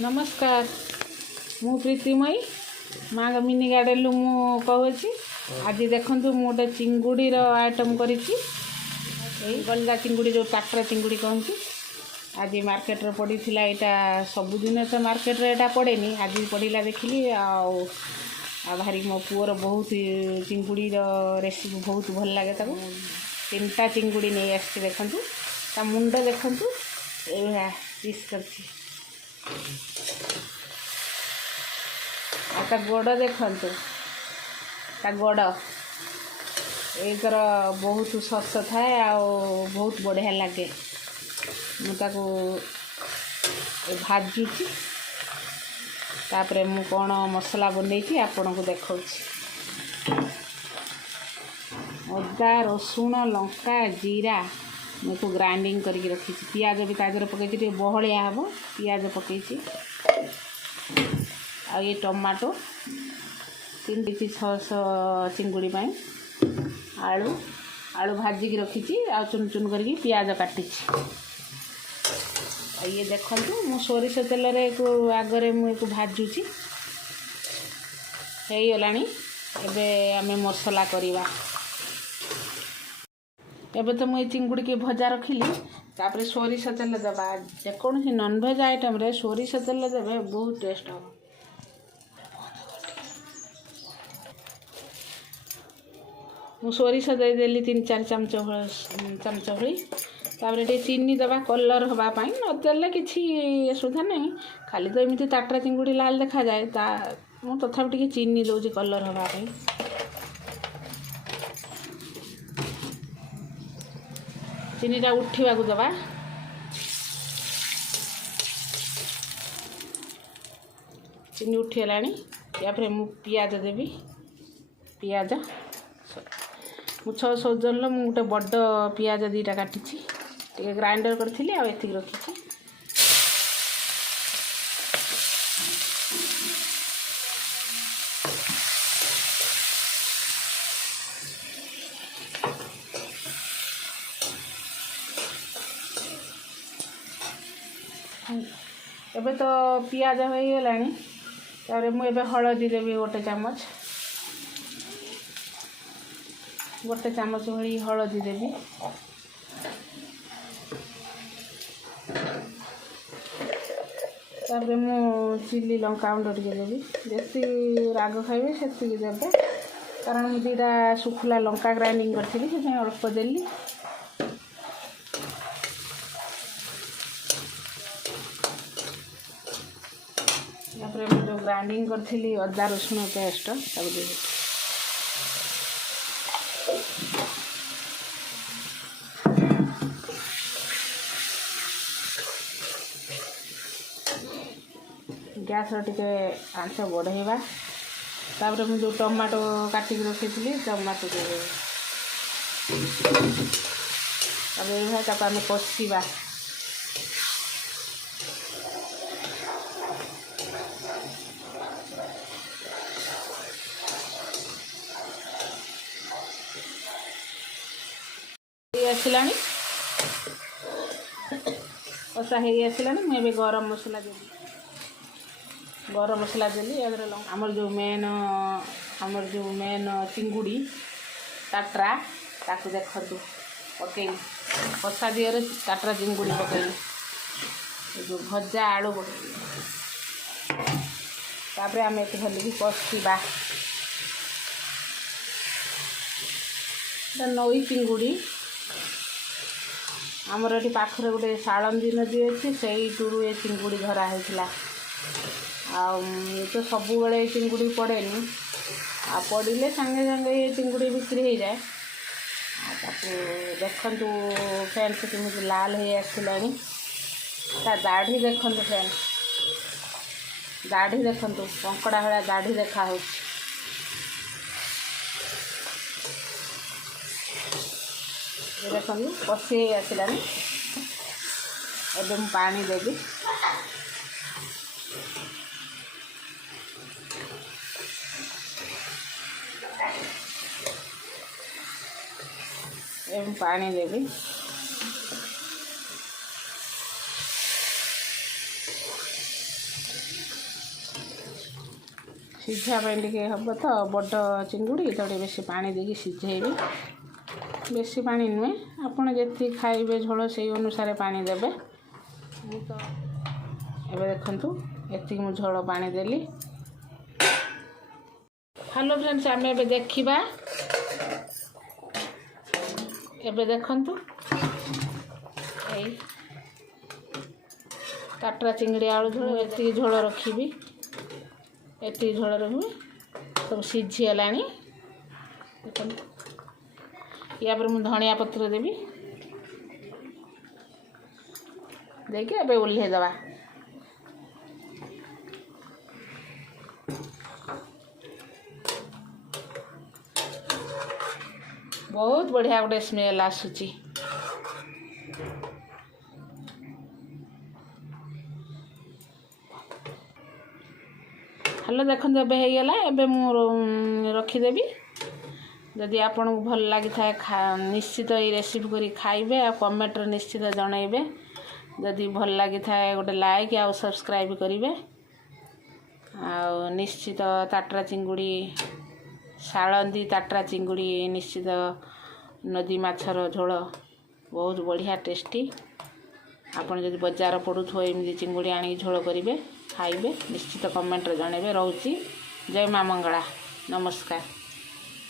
नमस्कार मु प्रीतिमयी माँ मिनी गार्डन रु मु कहूँ आज देखूँ गोटे चिंगुड़ी आइटम करी गलगा चिंगुड़ी जो टाटरा चिंगुड़ी कहती आज मार्केट रे पड़ी थिला यहाँ सबुदिन तो मार्केट रे एटा पड़ेनी आज पड़ा देखिली भारी मो पुअर बहुत चिंगुड़ी रेसिपी बहुत भल लगे ताको तीनटा चिंगुड़ी नहीं आसी देखूँ ता मुंड देखूँ ये पीस कर गोड़ देखूँ ता गोड़ एकर बहुत सस थाए आ बहुत बढ़िया लगे मुझको भाजुची तापरे मु कौन मसला बनई आपण को देखा अदा रसुण लंका जीरा मुझको ग्राइंडिंग करके रखी पियाज भी ताजर पकई बहलिया हम पियाज पकई आ ये टमाटो 3-6 चिंगुड़ी आलू आलू भाजिकी रखी आ चुन चुन करके पियाज काटी ये देखूँ मु सोरिष तेल आगरे मुझे भाजुची हो गलानी एबे आमे मसला करवा एबे तो मुझे चिंगुड़ी के भजा रखिली तापर सोरिष तेल दबा जेकोसी नॉनवेज आइटम रे सोरिष तेल देवे बहुत टेस्ट हम मु सोरिष देदेली 3-4 चमच भली तापर ये चीनी दबा कलर हवापाई नदेले किसी असुविधा नहीं खाली तो एमती टाटरा चिंगुड़ी लाल देखा जाए मुझे तथापि टी चीनी दौर कलर हवापाई चीनीटा उठा दबा चीनी उठीगला या फिर मु पियाज देवी पियाज मु 600 जन मु गोटे बड़ पियाज 2टा काटी ग्राइंडर करी आती रखी एबे तो पियाज हो गलानी तारे मुझे हलदी देवी गोटे चामच भली हलदी देवी तापर मु चिली लंका गुंड टे देवी जैसी राग खाइबे से देवे कारण मुझे 2टा सुखला लंका ग्राइंडिंग करी से अल्प देली जो ग्राइंडिंग करी अदा रसुण पेस्ट देवी गैस टे आंच बढ़ेवा तापर मुझे जो टमाटो काटिक रखी टमाटो आम कषा आसला कषा हो आसला मुझे गरम मसला देवी आमर जो मेन चिंगुड़ी टाटरा ताकू देखु पकई कषा दिहर टाटरा चिंगुड़ी पकई जो भजा आलू पकई तापर आम एत भलिकी कषा नई चिंगुड़ी आमर ये पाखरे गोटे सालंदी नदी अच्छी से ये चिंगुड़ी धरा होता ये तो सब बड़े चिंगुड़ी पड़ेनी आ पड़े सांगे सांगे ये चिंगुड़ी बिक्री हो जाए देखु फ्रेंड्स केमी लाल हो आसला दाढ़ी देखु फ्रेंड्स दाढ़ी देखु कंकड़ा भाया दाढ़ी देखा हो देखो कषि आसला एवं पानी देवी एवं पानी देवी ସିଝା ପାଇଁ ଟିକେ ହେବ ତ ବଡ଼ ଚିଙ୍ଗୁଡ଼ି ତ ଟିକେ ବେଶୀ ପାଣି ଦେଇକି ସିଝେଇବି। ବେଶୀ ପାଣି ନୁହେଁ, ଆପଣ ଯେତିକି ଖାଇବେ ଝୋଳ ସେଇ ଅନୁସାରେ ପାଣି ଦେବେ। ମୁଁ ତ ଏବେ ଦେଖନ୍ତୁ ଏତିକି ମୁଁ ଝୋଳ ପାଣି ଦେଲି। ହ୍ୟାଲୋ ଫ୍ରେଣ୍ଡସ୍, ଆମେ ଏବେ ଦେଖିବା। ଏବେ ଦେଖନ୍ତୁ ଏଇ କାଟରା ଚିଙ୍ଗୁଡ଼ି ଆଳୁ ଝୋଳ ଏତିକି ଝୋଳ ରଖିବି, ଏତିକି ଝୋଳ ରଖିବି। ସବୁ ସିଝିଗଲାଣି ଦେଖନ୍ତୁ। ୟା ପରେ ମୁଁ ଧନିଆ ପତ୍ର ଦେବି, ଦେଇକି ଏବେ ଓହ୍ଲେଇ ଦେବା। ବହୁତ ବଢ଼ିଆ ଗୋଟେ ସ୍ମେଲ୍ ଆସୁଛି। ହ୍ୟାଲୋ ଦେଖନ୍ତୁ ଏବେ ହେଇଗଲା। ଏବେ ମୁଁ ରଖିଦେବି। ଯଦି ଆପଣଙ୍କୁ ଭଲ ଲାଗିଥାଏ ନିଶ୍ଚିତ ଏଇ ରେସିପି କରି ଖାଇବେ, ଆଉ କମେଣ୍ଟରେ ନିଶ୍ଚିତ ଜଣାଇବେ। ଯଦି ଭଲ ଲାଗିଥାଏ ଗୋଟେ ଲାଇକ୍ ଆଉ ସବସ୍କ୍ରାଇବ୍ କରିବେ। ଆଉ ନିଶ୍ଚିତ ତାଟରା ଚିଙ୍ଗୁଡ଼ି, ଶାଳନ୍ଦୀ ତାଟରା ଚିଙ୍ଗୁଡ଼ି, ନିଶ୍ଚିତ ନଦୀ ମାଛର ଝୋଳ ବହୁତ ବଢ଼ିଆ ଟେଷ୍ଟି। ଆପଣ ଯଦି ବଜାର ପଡ଼ୁଥିବ ଏମିତି ଚିଙ୍ଗୁଡ଼ି ଆଣିକି ଝୋଳ କରିବେ, ଖାଇବେ। ନିଶ୍ଚିତ କମେଣ୍ଟରେ ଜଣାଇବେ। ରହୁଛି। ଜୟ ମା ମଙ୍ଗଳା। ନମସ୍କାର।